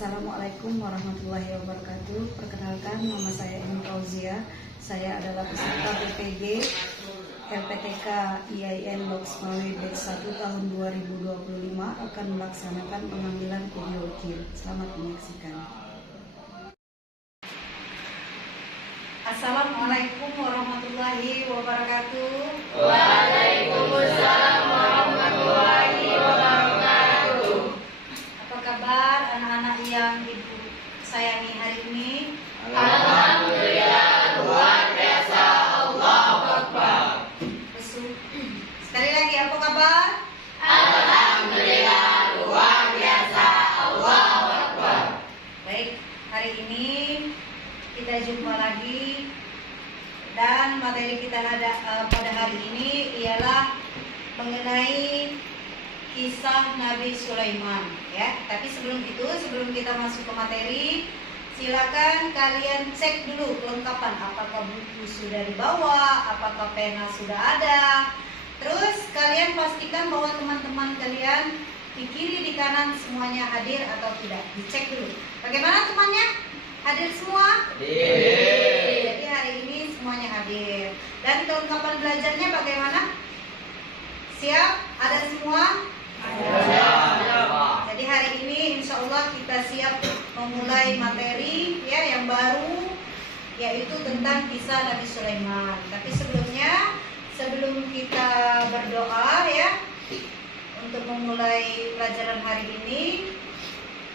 Assalamualaikum warahmatullahi wabarakatuh. Perkenalkan, nama saya Eni Fauzia. Saya adalah peserta PPG LPTK IAIN Loks Melawi Batch 1 tahun 2025 akan melaksanakan pengambilan video ukir. Selamat menyaksikan. Assalamualaikum warahmatullahi wabarakatuh. Waalaikumsalam warahmatullahi wabarakatuh. Apa kabar anak-anak yang ibu sayangi hari ini? Alhamdulillah, luar biasa. Allahu Akbar. Sekali lagi, apa kabar? Alhamdulillah, luar biasa. Allahu Akbar. Baik, hari ini kita jumpa lagi dan materi kita pada hari ini ialah mengenai kisah Nabi Sulaiman, ya. Tapi sebelum kita masuk ke materi, silakan kalian cek dulu kelengkapan, apakah buku sudah dibawa, apakah pena sudah ada. Terus kalian pastikan bahwa teman-teman kalian di kiri di kanan semuanya hadir atau tidak. Dicek dulu. Bagaimana temannya? Hadir semua? Jadi hari ini semuanya hadir. Dan kelengkapan belajarnya bagaimana? Siap? Ada semua? Jadi hari ini insya Allah kita siap memulai materi ya yang baru, yaitu tentang kisah Nabi Sulaiman. Tapi sebelum kita berdoa ya untuk memulai pelajaran hari ini,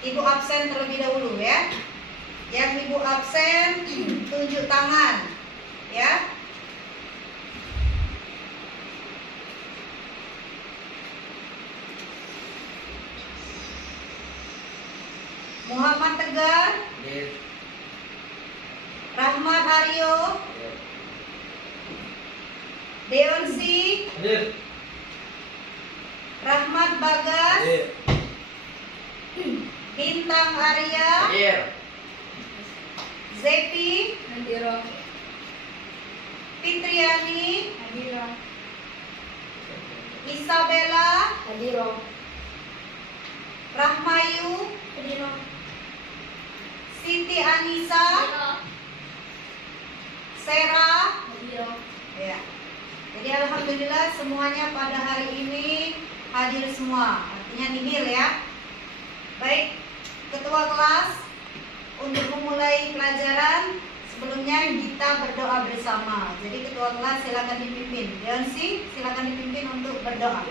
ibu absen terlebih dahulu ya. Yang ibu absen tunjuk tangan ya. Muhammad Tegar, Rahmat Aryo, Deonsi, Rahmat Bagas, Bintang Arya, Zepi, Fitriani, Isabella, Rahmayu, Siti Anissa, Sera, ya. Jadi alhamdulillah semuanya pada hari ini hadir semua. Artinya nihil ya. Baik, ketua kelas, untuk memulai pelajaran sebelumnya kita berdoa bersama. Jadi ketua kelas silakan dipimpin. Deonsi silakan dipimpin untuk berdoa.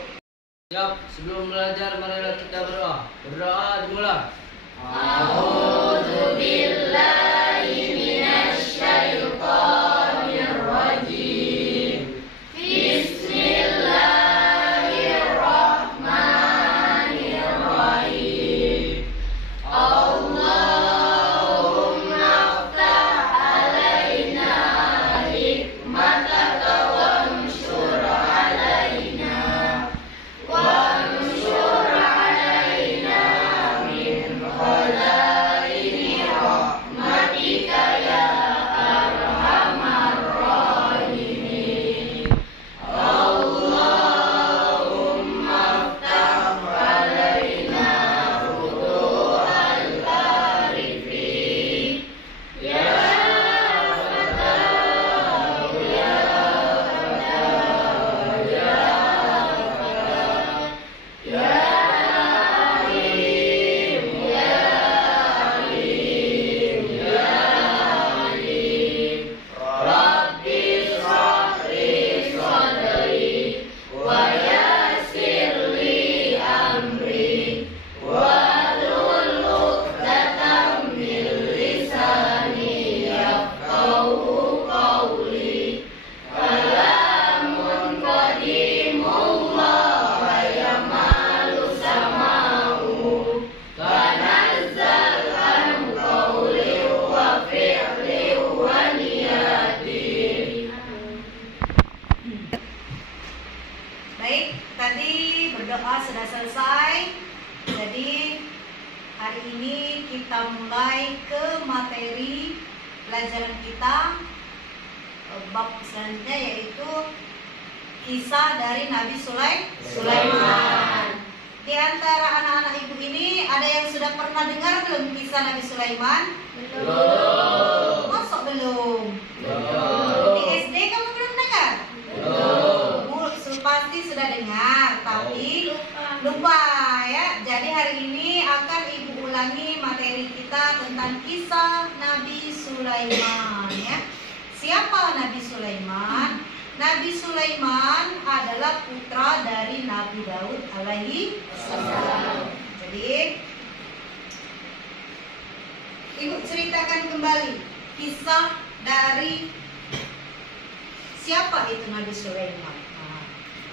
Siap, sebelum belajar marilah kita berdoa. Berdoa dimulai. A'udzu billahi minasyaitonir rajim. Bismillahirrahmanirrahim. Allahumma aftah alaina hikmataka wanshur alaina wanshur alaina min khalaini rahmatika ya arhamar rahimin. Allahumma aftah alaina futuhal arifin ya fatah ya fatah ya fatah ya alim ya alim ya alim. Rabbi shrah li sadri wa yassir li amri wahlul 'uqdatam min lisani yafqahu qawli. Kalamun qadimullah wa yamalu sama'u tanazzal an qawli wa fi'li wa niyati. Baik, tadi berdoa sudah selesai. Jadi hari ini kita mulai ke materi pelajaran kita. Bab selanjutnya yaitu kisah dari Nabi Sulaiman. Di antara anak-anak ibu ini ada yang sudah pernah dengar belum belum kisah Nabi Sulaiman? Belum. Masuk belum? Belum. Di SD kamu belum dengar? Belum. Pasti sudah dengar, tapi lupa ya. Jadi hari ini akan Ibu ulangi materi kita tentang kisah Nabi Sulaiman ya. Siapa Nabi Sulaiman? Nabi Sulaiman adalah putra dari Nabi Daud alaihi salam. Jadi Ibu ceritakan kembali kisah dari siapa itu Nabi Sulaiman.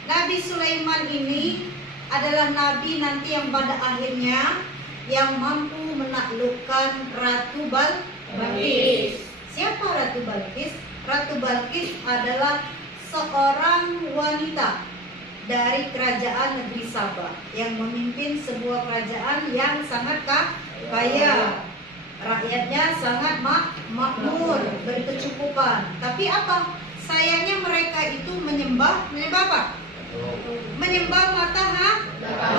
Nabi Sulaiman ini adalah nabi nanti yang pada akhirnya yang mampu menaklukkan Ratu Balqis. Siapa Ratu Balqis? Ratu Balqis adalah seorang wanita dari kerajaan negeri Sabah yang memimpin sebuah kerajaan yang sangat kaya. Rakyatnya sangat makmur, berkecukupan. Tapi apa? Sayangnya mereka itu menyembah apa? Menyembah matahari.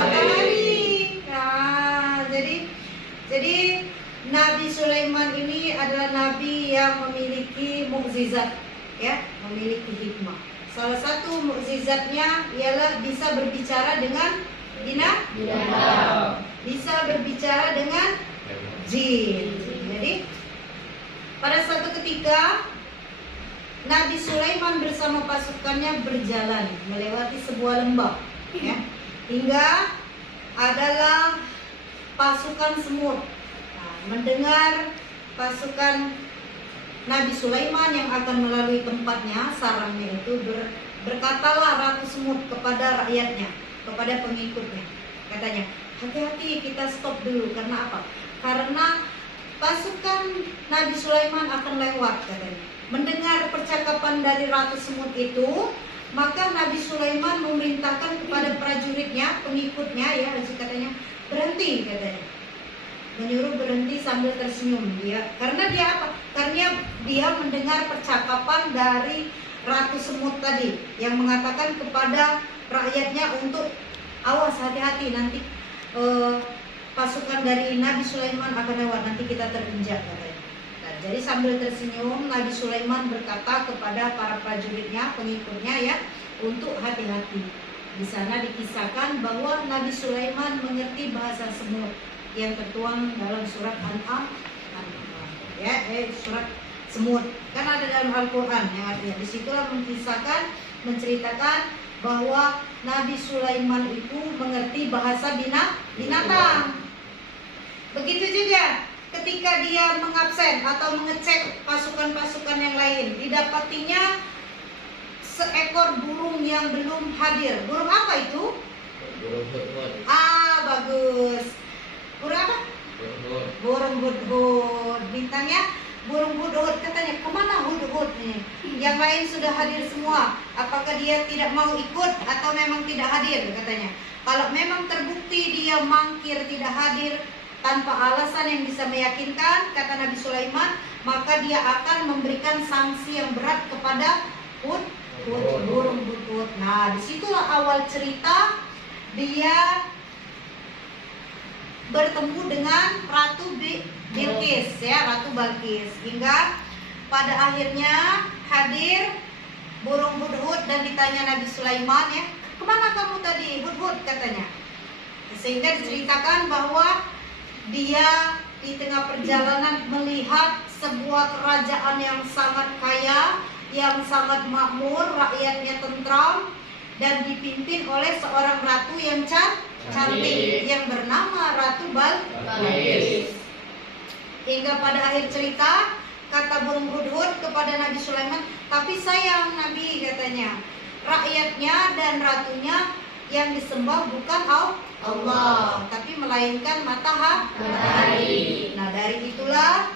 Nah, jadi Nabi Sulaiman ini adalah nabi yang memiliki mukjizat, ya, memiliki hikmah. Salah satu mukjizatnya ialah bisa berbicara dengan binatang, bisa berbicara dengan jin. Jadi pada suatu ketika Nabi Sulaiman bersama pasukannya berjalan melewati sebuah lembah, ya, hingga adalah pasukan semut. Nah, mendengar pasukan Nabi Sulaiman yang akan melalui tempatnya, sarangnya itu berkatalah Ratu Semut kepada rakyatnya, kepada pengikutnya. Katanya, hati-hati, kita stop dulu. Karena apa? Karena pasukan Nabi Sulaiman akan lewat, katanya. Mendengar percakapan dari Ratu Semut itu, maka Nabi Sulaiman memerintahkan kepada prajuritnya, pengikutnya, ya, katanya, berhenti, katanya. Menyuruh berhenti sambil tersenyum dia. Karena dia apa? Karena dia mendengar percakapan dari Ratu Semut tadi yang mengatakan kepada rakyatnya untuk awas, hati-hati, nanti pasukan dari Nabi Sulaiman akan lewat, nanti kita terinjak, katanya. Nah, jadi sambil tersenyum Nabi Sulaiman berkata kepada para prajuritnya, pengikutnya, ya, untuk hati-hati. Di sana dikisahkan bahwa Nabi Sulaiman mengerti bahasa semut yang tertuang dalam surat An'am, ya, surat semut. Kan ada dalam Al-Qur'an yang artinya disitulah menceritakan bahwa Nabi Sulaiman itu mengerti bahasa binatang. Begitu juga ketika dia mengabsen atau mengecek pasukan-pasukan yang lain, didapatinya seekor burung yang belum hadir. Burung apa itu? Burung hudhud. Bagus. Burung apa? Burung hudhud. Bintangnya burung hudhud. Katanya, kemana hudhud nih? Yang lain sudah hadir semua. Apakah dia tidak mau ikut atau memang tidak hadir? Katanya. Kalau memang terbukti dia mangkir, tidak hadir tanpa alasan yang bisa meyakinkan, kata Nabi Sulaiman, maka dia akan memberikan sanksi yang berat kepada burung hudhud. Nah, disitulah awal cerita dia bertemu dengan Ratu Bilqis, ya, Ratu Balqis, hingga pada akhirnya hadir burung hudhud dan ditanya Nabi Sulaiman, ya, kemana kamu tadi hudhud, katanya. Sehingga diceritakan bahwa dia di tengah perjalanan melihat sebuah kerajaan yang sangat kaya, yang sangat makmur, rakyatnya tentram, dan dipimpin oleh seorang ratu yang cantik yang bernama Ratu Balqis. Hingga pada akhir cerita kata burung hudhud kepada Nabi Sulaiman, tapi sayang Nabi, katanya, rakyatnya dan ratunya yang disembah bukan Allah, tapi melainkan matahari. Nah, dari itulah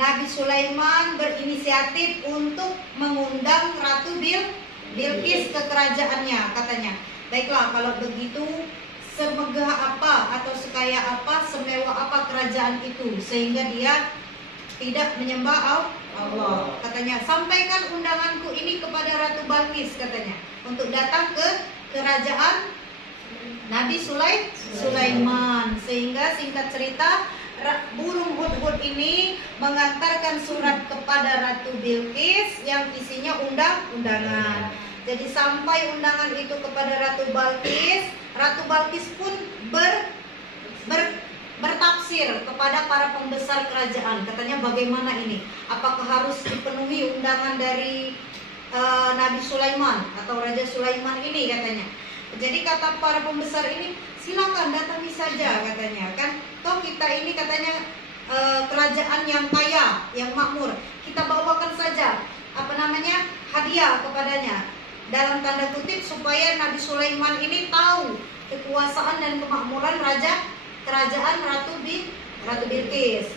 Nabi Sulaiman berinisiatif untuk mengundang Ratu Bilqis ke kerajaannya, katanya. Baiklah, kalau begitu, semegah apa atau sekaya apa, semewah apa kerajaan itu sehingga dia tidak menyembah Allah. Katanya, sampaikan undanganku ini kepada Ratu Balqis, katanya, untuk datang ke kerajaan Nabi Sulaiman. Sehingga singkat cerita, burung hudhud ini mengantarkan surat kepada Ratu Bilqis yang isinya undangan. Jadi sampai undangan itu kepada Ratu Balqis pun bertafsir kepada para pembesar kerajaan. Katanya bagaimana ini? Apakah harus dipenuhi undangan dari Nabi Sulaiman atau Raja Sulaiman ini katanya. Jadi kata para pembesar ini, silakan datangi saja katanya. Kan toh kita ini katanya kerajaan yang kaya, yang makmur. Kita bawakan saja hadiah kepadanya. Dalam tanda kutip supaya Nabi Sulaiman ini tahu kekuasaan dan kemakmuran kerajaan Ratu Bilqis.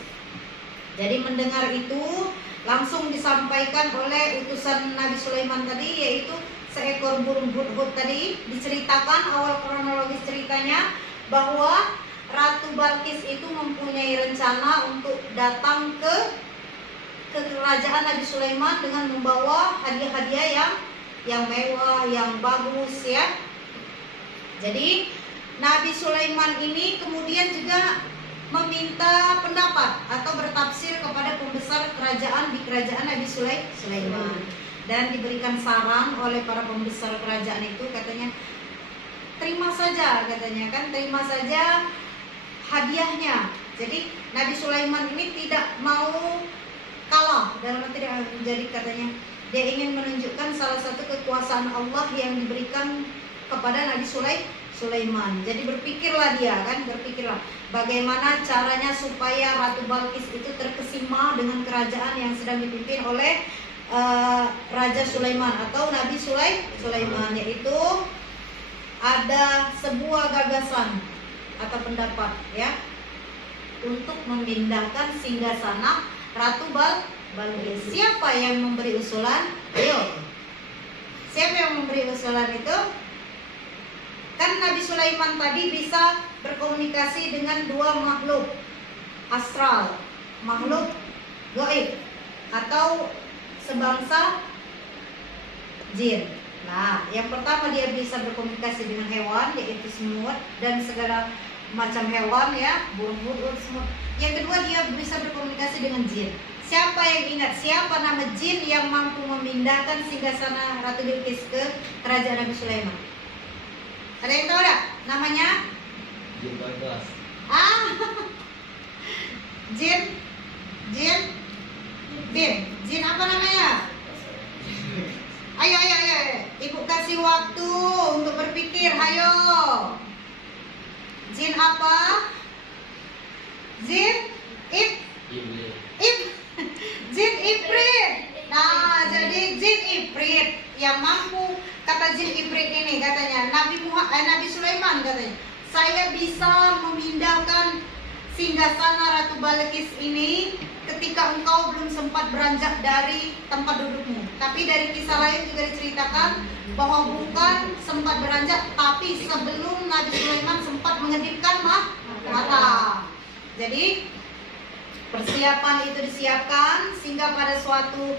Jadi mendengar itu langsung disampaikan oleh utusan Nabi Sulaiman tadi, yaitu seekor burung hudhud tadi. Diceritakan awal kronologis ceritanya bahwa Ratu Balqis itu mempunyai rencana untuk datang ke kerajaan Nabi Sulaiman dengan membawa hadiah-hadiah yang mewah, yang bagus ya. Jadi Nabi Sulaiman ini kemudian juga meminta pendapat atau bertafsir kepada pembesar kerajaan di kerajaan Nabi Sulaiman, dan diberikan saran oleh para pembesar kerajaan itu, katanya terima saja hadiahnya. Jadi Nabi Sulaiman ini tidak mau kalah dalam arti jadi katanya dia ingin menunjukkan salah satu kekuasaan Allah yang diberikan kepada Nabi Sulaiman. Jadi berpikirlah bagaimana caranya supaya Ratu Balqis itu terkesima dengan kerajaan yang sedang dipimpin oleh Raja Sulaiman atau Nabi Sulaiman, yaitu ada sebuah gagasan atau pendapat ya untuk memindahkan singgasana Ratu Balqis. Siapa yang memberi usulan? Ayo. Siapa yang memberi usulan itu? Kan Nabi Sulaiman tadi bisa berkomunikasi dengan dua makhluk astral, makhluk gaib atau sebangsa jin. Nah, yang pertama dia bisa berkomunikasi dengan hewan, yaitu semut dan segala macam hewan ya, burung semut. Yang kedua dia bisa berkomunikasi dengan jin. Siapa yang ingat siapa nama jin yang mampu memindahkan singgasana Ratu Bilqis ke kerajaan Nabi Sulaiman? Ada yang tahu tak namanya? Jin Bagas. Jin apa namanya? Ayo. Ibu kasih waktu untuk berpikir. Ayo. Jin apa? Jin Ifrit. Nah, jadi jin Ifrit yang mampu. Kata jin Ifrit ini katanya Nabi Sulaiman katanya, saya bisa memindahkan singgasana Ratu Balqis ini ketika engkau belum sempat beranjak dari tempat dudukmu. Tapi dari kisah lain juga diceritakan bahwa bukan sempat beranjak, tapi sebelum Nabi Sulaiman sempat mengedipkan mata. Jadi persiapan itu disiapkan sehingga pada suatu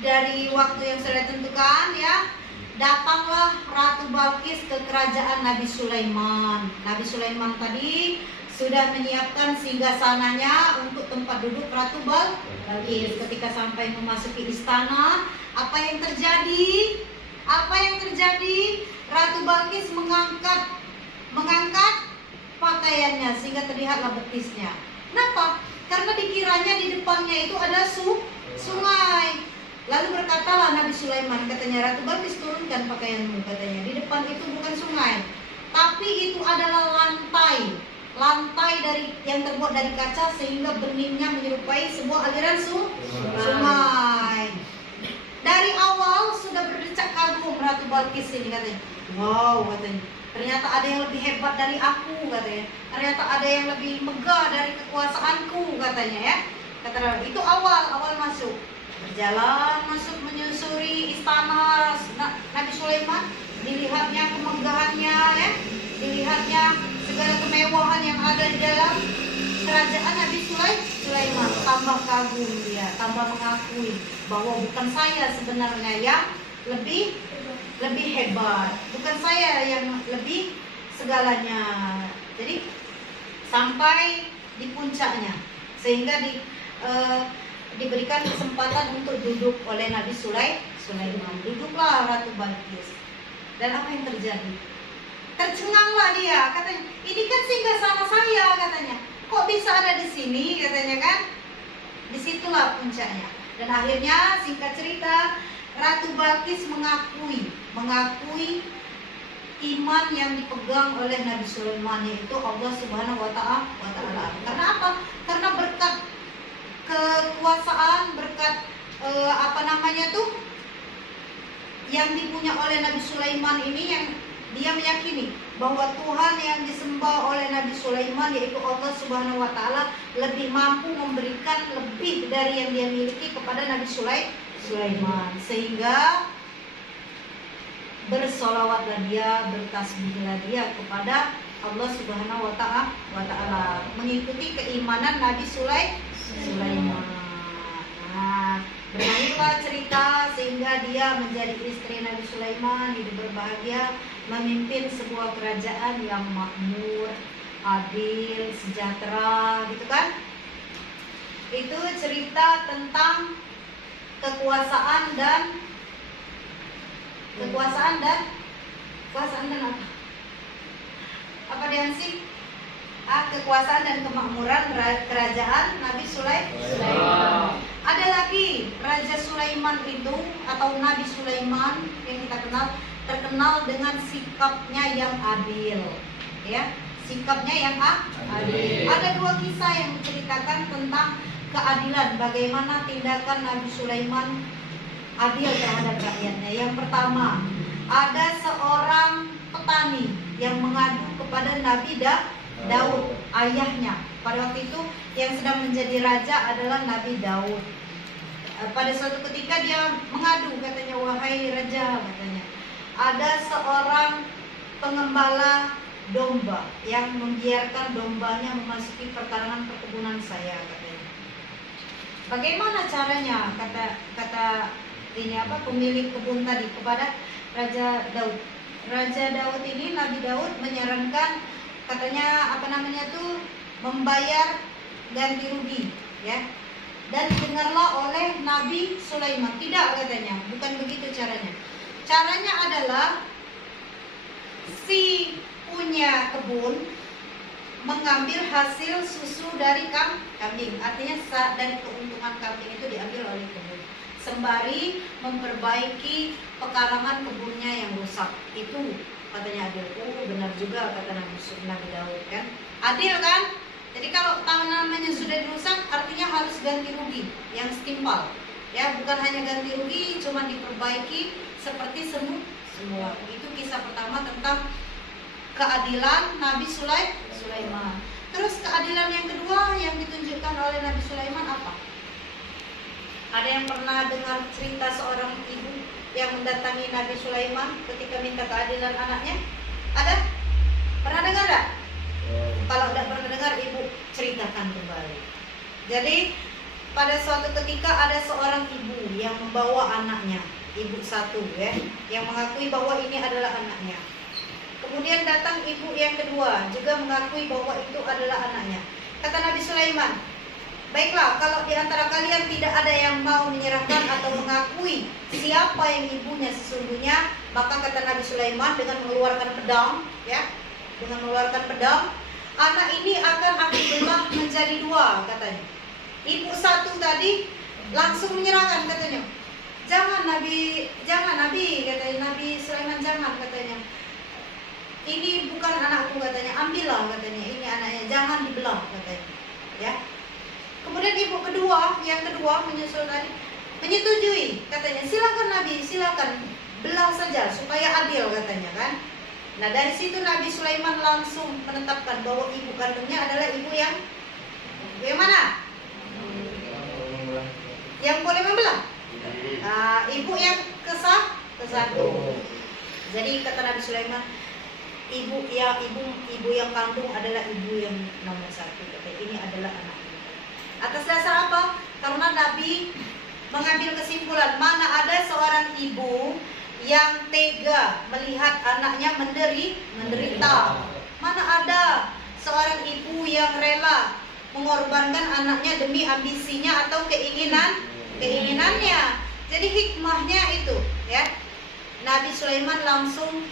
dari waktu yang sudah ditentukan ya, datanglah Ratu Balqis ke kerajaan Nabi Sulaiman. Nabi Sulaiman tadi sudah menyiapkan singgasananya untuk tempat duduk Ratu Balqis. Ketika sampai memasuki istana, apa yang terjadi? Ratu Balqis mengangkat pakaiannya sehingga terlihatlah betisnya. Kenapa? Karena dikiranya di depannya itu ada sungai. Lalu berkatalah Nabi Sulaiman, katanya, Ratu Balqis, turunkan pakaianmu, katanya. Di depan itu bukan sungai, tapi itu adalah lantai dari yang terbuat dari kaca sehingga beningnya menyerupai sebuah aliran sungai. Dari awal sudah berdecak kagum Ratu Balqis ini, katanya. Wow, katanya. Ternyata ada yang lebih hebat dari aku, katanya. Ternyata ada yang lebih megah dari kekuasaanku, katanya ya. Kata itu awal masuk. Berjalan masuk menyusuri istana Nabi Sulaiman, dilihatnya kemegahannya ya, dilihatnya segala kemewahan yang ada di dalam kerajaan Nabi Sulaiman. Tambah kagum dia, tambah mengakui bahwa bukan saya sebenarnya yang lebih hebat, bukan saya yang lebih segalanya. Jadi sampai di puncaknya, sehingga diberikan kesempatan untuk duduk oleh Nabi Sulaiman. Duduklah Ratu Balkis. Dan apa yang terjadi? Tercenganglah dia, katanya, ini kan singgasana saya, katanya. Kok bisa ada di sini, katanya kan? Disitulah puncaknya. Dan akhirnya singkat cerita, Ratu Balkis mengakui iman yang dipegang oleh Nabi Sulaiman, yaitu Allah Subhanahu wa Ta'ala. Karena apa? Karena berkat kekuasaan, berkat yang dipunya oleh Nabi Sulaiman ini, yang dia meyakini bahwa Tuhan yang disembah oleh Nabi Sulaiman, yaitu Allah Subhanahu wa Ta'ala, lebih mampu memberikan lebih dari yang dia miliki kepada Nabi Sulaiman. Sehingga bersolawatlah dia, bertasbihlah dia kepada Allah Subhanahu wa Ta'ala, mengikuti keimanan Nabi Sulaiman. Nah, berlailah cerita sehingga dia menjadi istri Nabi Sulaiman, hidup berbahagia, memimpin sebuah kerajaan yang makmur, adil, sejahtera, gitu kan? Itu cerita tentang kekuasaan dan apa? Apa Diansi? Kekuasaan dan kemakmuran kerajaan Nabi Sulaiman. Ada lagi Raja Sulaiman itu, atau Nabi Sulaiman yang kita terkenal dengan sikapnya yang adil, ya, sikapnya yang adil. Ada dua kisah yang menceritakan tentang keadilan, bagaimana tindakan Nabi Sulaiman adil terhadap rakyatnya. Yang pertama, ada seorang petani yang mengadu kepada Nabi Daud, ayahnya. Pada waktu itu yang sedang menjadi raja adalah Nabi Daud. Pada suatu ketika dia mengadu, katanya, wahai raja, katanya, ada seorang pengembala domba yang membiarkan dombanya memasuki perkarangan perkebunan saya, katanya. Bagaimana caranya, kata pemilik kebun tadi kepada Raja Daud. Raja Daud ini, Nabi Daud menyarankan, katanya, membayar ganti rugi, ya. Dan didengarlah oleh Nabi Sulaiman. Tidak, katanya, bukan begitu caranya. Caranya adalah si punya kebun mengambil hasil susu dari kambing. Artinya dari keuntungan kambing itu diambil oleh kebun, sembari memperbaiki pekarangan kebunnya yang rusak. Itu katanya adil. Benar juga kata Nabi Daud, kan? Adil kan? Jadi kalau tanamannya sudah dirusak, artinya harus ganti rugi yang setimpal. Ya, bukan hanya ganti rugi, cuma diperbaiki seperti semua. Itu kisah pertama tentang keadilan Nabi Sulaiman. Terus keadilan yang kedua yang ditunjukkan oleh Nabi Sulaiman apa? Ada yang pernah dengar cerita seorang ibu yang mendatangi Nabi Sulaiman ketika minta keadilan anaknya? Ada? Pernah dengar enggak? Kalau tidak pernah dengar, ibu ceritakan kembali. Jadi pada suatu ketika ada seorang ibu yang membawa anaknya, ibu satu, ya, yang mengakui bahwa ini adalah anaknya. Kemudian datang ibu yang kedua, juga mengakui bahwa itu adalah anaknya. Kata Nabi Sulaiman, baiklah, kalau di antara kalian tidak ada yang mau menyerahkan atau mengakui siapa yang ibunya sesungguhnya, maka kata Nabi Sulaiman dengan mengeluarkan pedang, ya, anak ini akan aku belah menjadi dua, katanya. Ibu satu tadi langsung menyerahkan, katanya. Jangan Nabi, katanya Nabi Sulaiman, jangan, katanya. Ini bukan anakku, katanya. Ambillah, katanya. Ini anaknya, jangan dibelah, katanya. Ya. Kemudian ibu yang kedua menyusul tadi, menyetujui, katanya. Silakan Nabi, silakan belah saja supaya adil, katanya, kan. Nah, dari situ Nabi Sulaiman langsung menetapkan bahwa ibu kandungnya adalah ibu yang mana? Yang boleh membelah. Nah, ibu yang ke satu. Jadi kata Nabi Sulaiman, ibu yang kandung adalah ibu yang nomor satu. Kata, ini adalah anak. Atas dasar apa? Karena Nabi mengambil kesimpulan, mana ada seorang ibu yang tega melihat anaknya menderita. Mana ada seorang ibu yang rela mengorbankan anaknya demi ambisinya atau keinginannya. Jadi hikmahnya itu ya. Nabi Sulaiman langsung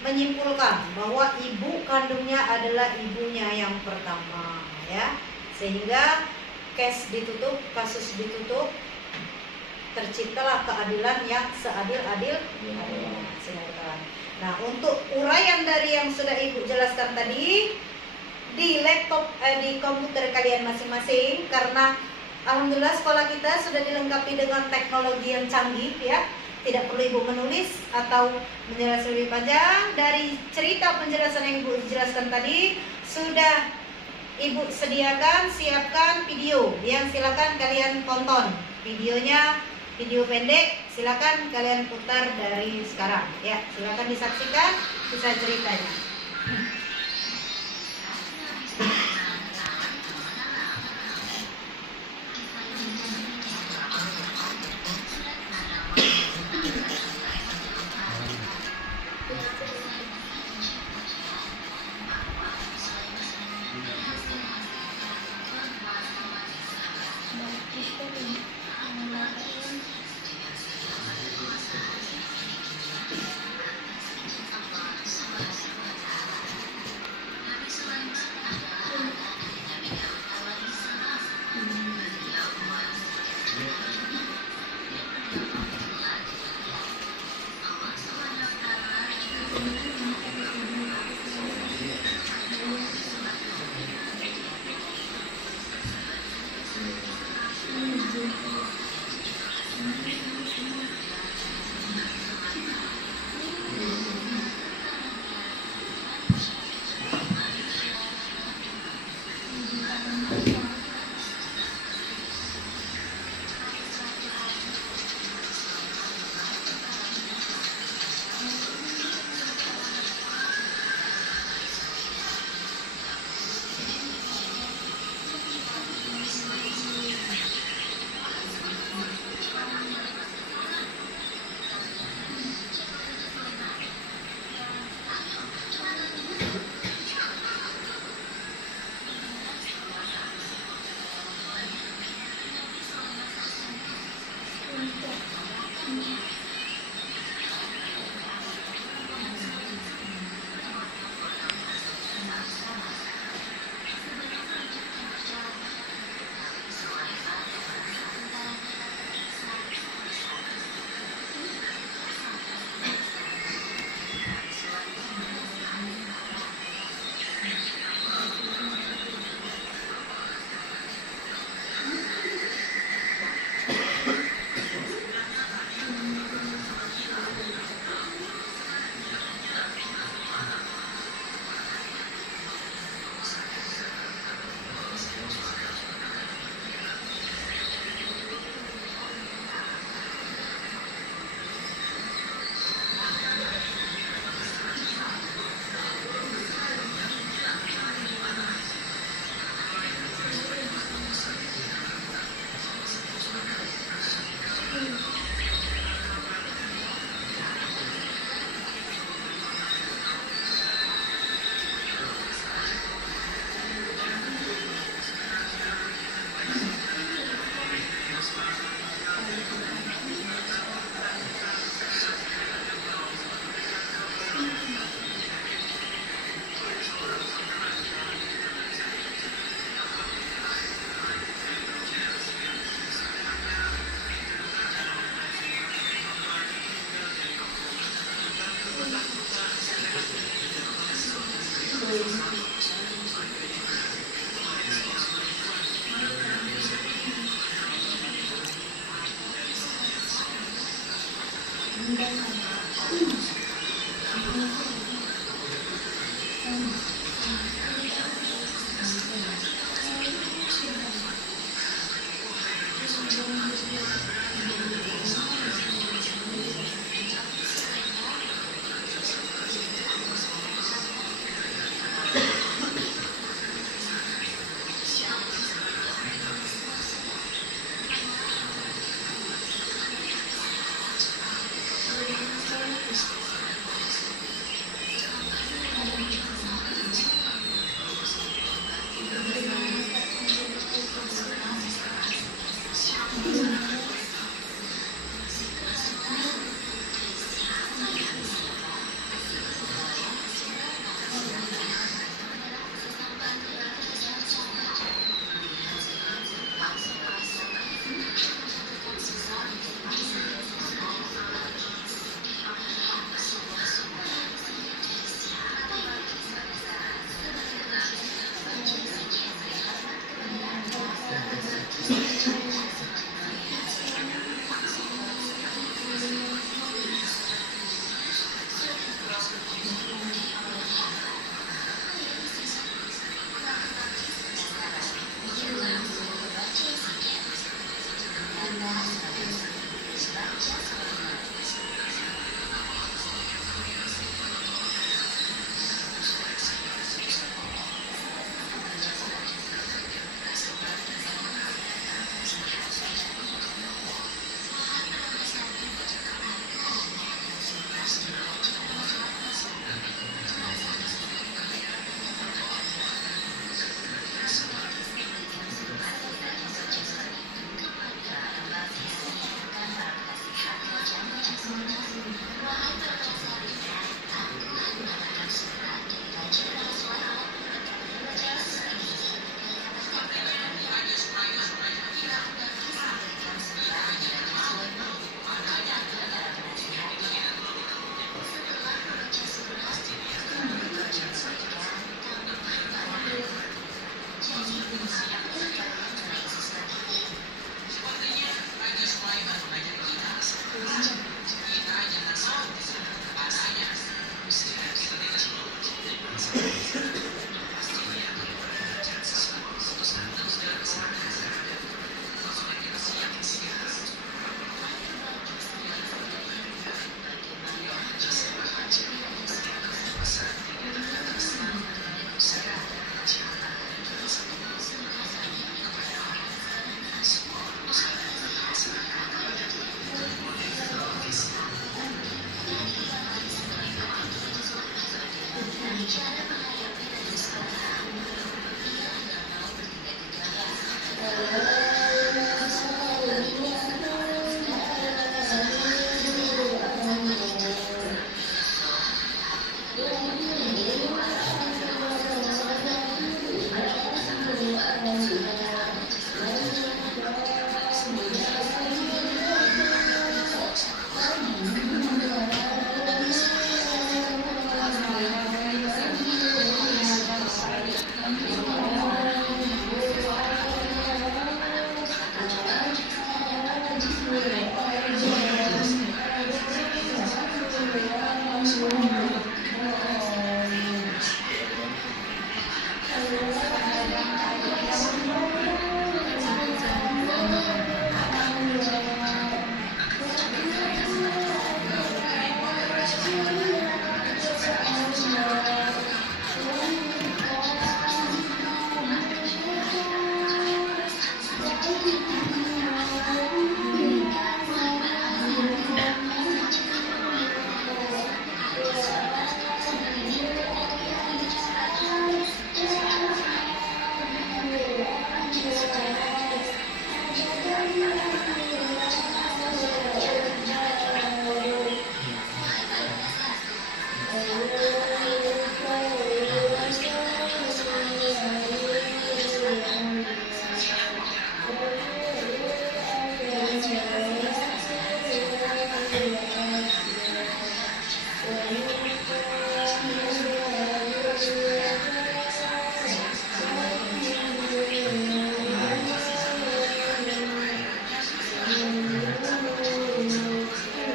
menyimpulkan bahwa ibu kandungnya adalah ibunya yang pertama ya. Sehingga kasus ditutup, terciptalah keadilan yang seadil-adilnya. Nah, untuk uraian dari yang sudah Ibu jelaskan tadi di laptop, di komputer kalian masing-masing, karena alhamdulillah sekolah kita sudah dilengkapi dengan teknologi yang canggih ya. Tidak perlu Ibu menulis atau menjelaskan lebih panjang. Dari cerita penjelasan yang Ibu jelaskan tadi, sudah Ibu siapkan video yang silakan kalian tonton. Videonya video pendek, silakan kalian putar dari sekarang ya. Silakan disaksikan kisah ceritanya.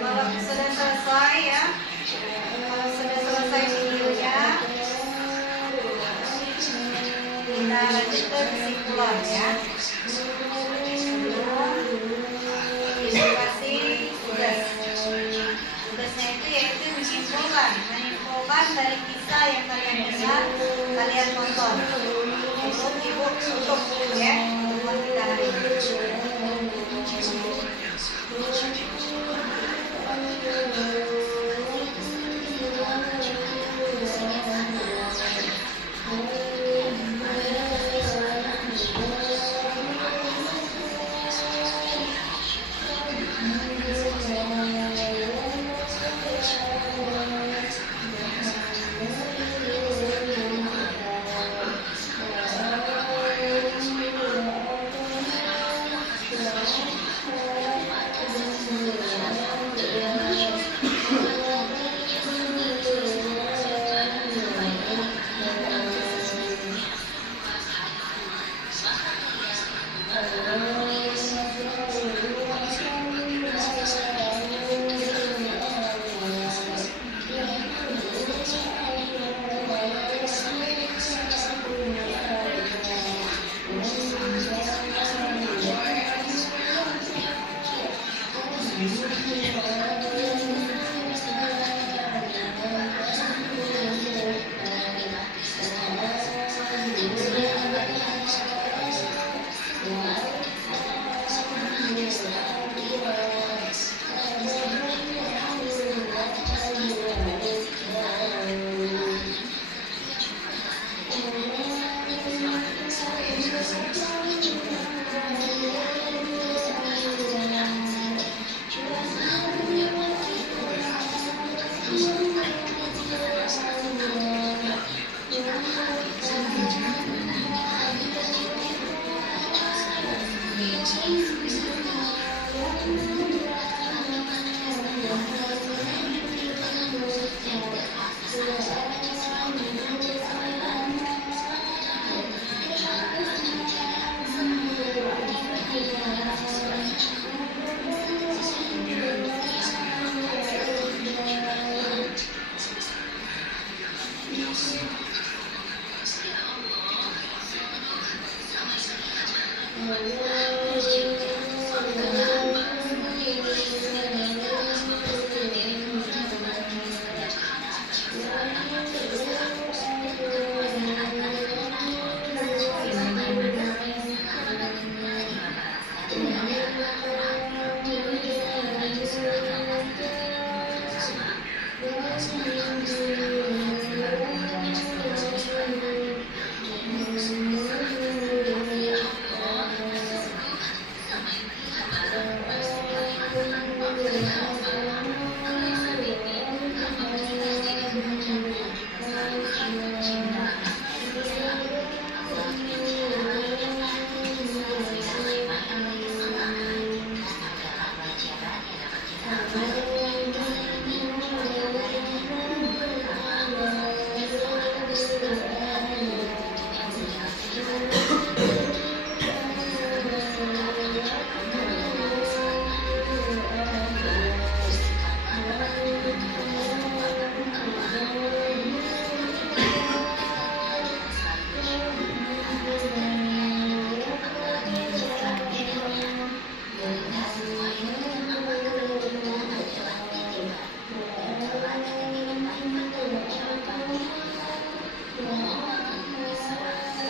Kalau sudah selesai ya, kalau sudah selesai videonya, kita lanjut ke kesimpulan ya. Kita kasih tugas. Tugasnya itu yaitu menyimpulkan dari kisah yang kalian dengar, kalian tonton. Untuk ibu tutup ya, untuk kita hari ini.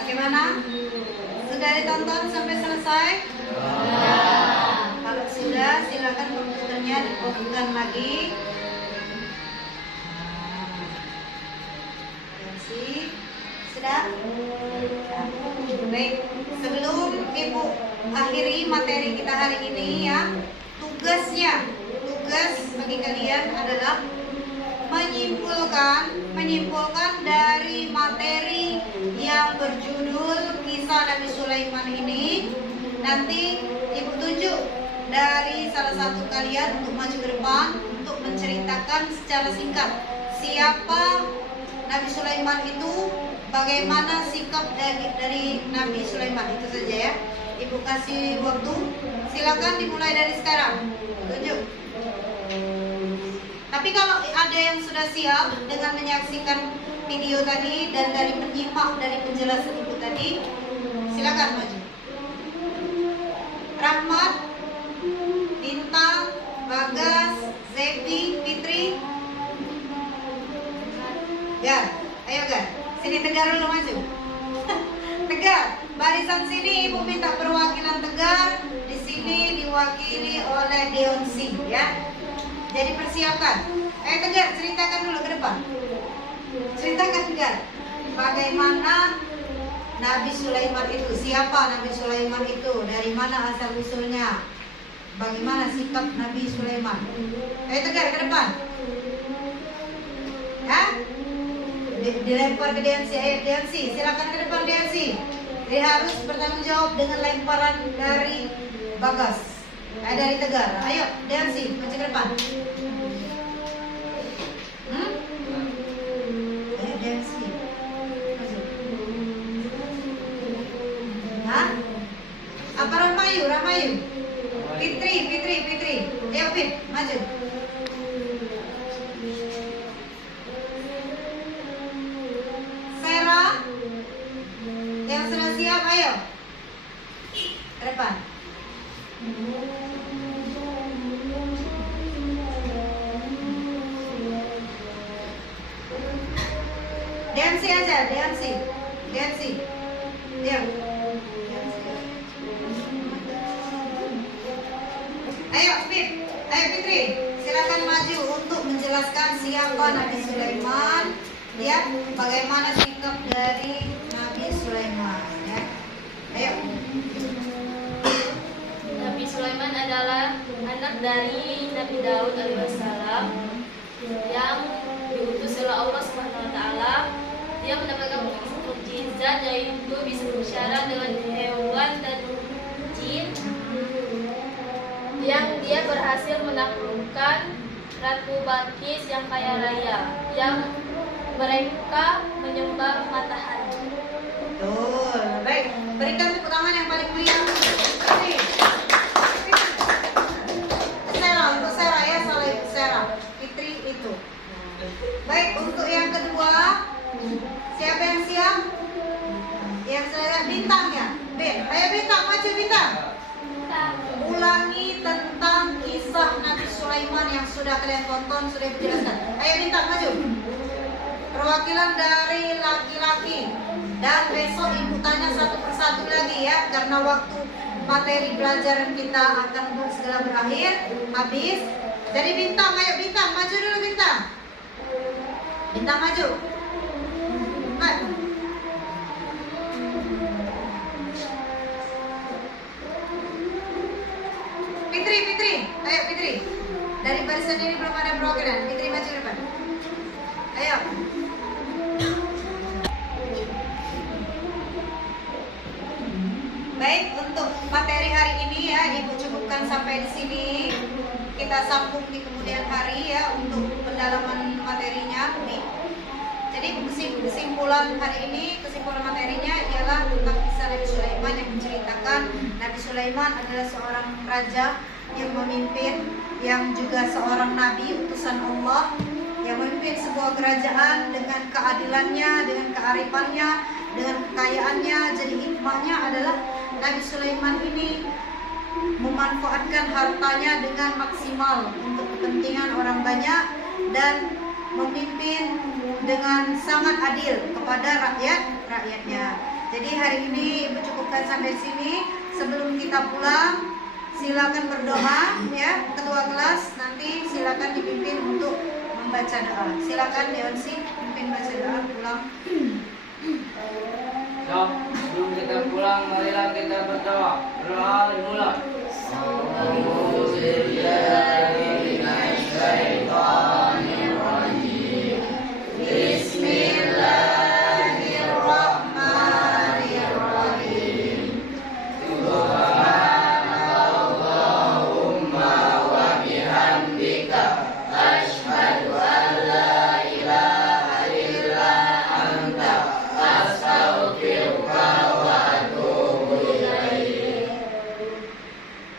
Bagaimana? Sudah ditonton sampai selesai? Kalau sudah, silakan komputernya dibuka lagi. Sudah? Baik, sebelum Ibu akhiri materi kita hari ini ya. Tugas bagi kalian adalah menyimpulkan dari materi yang berjudul kisah Nabi Sulaiman ini. Nanti Ibu tunjuk dari salah satu kalian untuk maju ke depan untuk menceritakan secara singkat siapa Nabi Sulaiman itu, bagaimana sikap dari Nabi Sulaiman. Itu saja ya. Ibu kasih waktu. Silakan dimulai dari sekarang. Tunjuk. Tapi kalau ada yang sudah siap dengan menyaksikan video tadi dan dari menyimak dari penjelasan Ibu tadi, silakan maju. Rahmat, Bintang, Bagas, Zepi, Fitri. Gar, ayo Gar. Sini Tegar dulu maju. Tegar, barisan sini Ibu minta perwakilan Tegar. Di sini diwakili oleh Deonsi ya. Jadi persiapkan. Ayo Tegar, ceritakan dulu ke depan. Ceritakan Tegar, bagaimana Nabi Sulaiman itu, siapa Nabi Sulaiman itu, dari mana asal usulnya, bagaimana sikap Nabi Sulaiman. Ayo Tegar ke depan. Hah? Dilempar ke Deonsi. Ayo Deonsi, silakan ke depan Deonsi. Dia harus bertanggung jawab dengan lemparan dari Bagas. Dari Tegar. Ayo Deonsi, maju ke depan. Ayo Deonsi. Maju. Hah? Apa Rahmayu? Fitri. Ayo Fit, maju. Sarah, yang sudah siap, ayo ke depan. Deonsi aja, Deonsi. Diam. Ayo Fitri, silakan maju untuk menjelaskan siapa Nabi Sulaiman, ya, bagaimana sikap dari Nabi Sulaiman, ya. Ayo. Nabi Sulaiman adalah anak dari Nabi Daud alaihissalam yang diutus oleh Allah Subhanahu wa taala. Dia mendapatkan mukjizat yaitu bisa berbicara dengan hewan dan jin, yang dia berhasil menaklukkan Ratu Balkis yang kaya raya, yang mereka menyembah matahari. Betul. Baik, berikan tepuk tangan yang paling meriah. Sarah ya, salah Ibu Sarah. Fitri itu. Baik, untuk yang kedua, siapa yang siap? Yang saya Bintang ya. Ayo Bintang, maju Bintang. Ulangi tentang kisah Nabi Sulaiman yang sudah kalian tonton, sudah dijelaskan. Ayo Bintang, maju. Perwakilan dari laki-laki. Dan besok Ibu tanya satu persatu lagi ya, karena waktu materi pelajaran kita akan segera berakhir, habis. Jadi Bintang, ayo Bintang, maju dulu Bintang. Bintang maju. Maju. Fitri, ayo Fitri. Dari barisan ini belum ada perwakilan. Fitri maju depan. Ayo. Baik, untuk materi hari ini ya Ibu cukupkan sampai di sini. Kita sambung di kemudian hari ya untuk pendalaman materinya. Jadi kesimpulan hari ini, kesimpulan materinya ialah tentang kisah Nabi Sulaiman yang menceritakan Nabi Sulaiman adalah seorang raja yang memimpin, yang juga seorang nabi utusan Allah, yang memimpin sebuah kerajaan dengan keadilannya, dengan kearifannya, dengan kekayaannya. Jadi hikmahnya adalah Nabi Sulaiman ini memanfaatkan hartanya dengan maksimal untuk kepentingan orang banyak dan memimpin dengan sangat adil kepada rakyatnya. Jadi hari ini Ibu cukupkan sampai sini. Sebelum kita pulang, silakan berdoa ya. Ketua kelas nanti silakan dipimpin untuk membaca doa. Silakan Deonsi pimpin baca doa pulang. Sebelum kita pulang, marilah kita berdoa. Berdoa dimulai.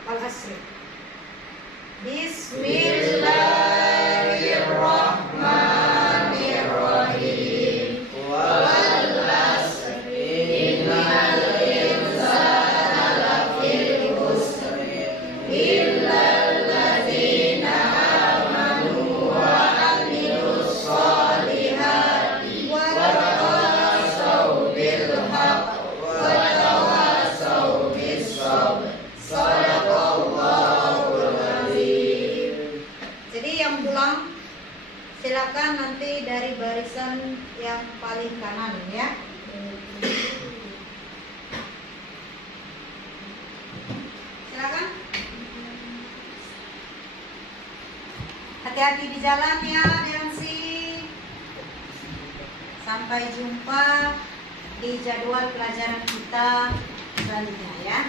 Al-Asr. Bismillahirrahmanirrahim. Jadi yang pulang silakan nanti dari barisan yang paling kanan ya. Silakan. Hati-hati di jalan ya, Deansi. Sampai jumpa di jadwal pelajaran kita selanjutnya ya.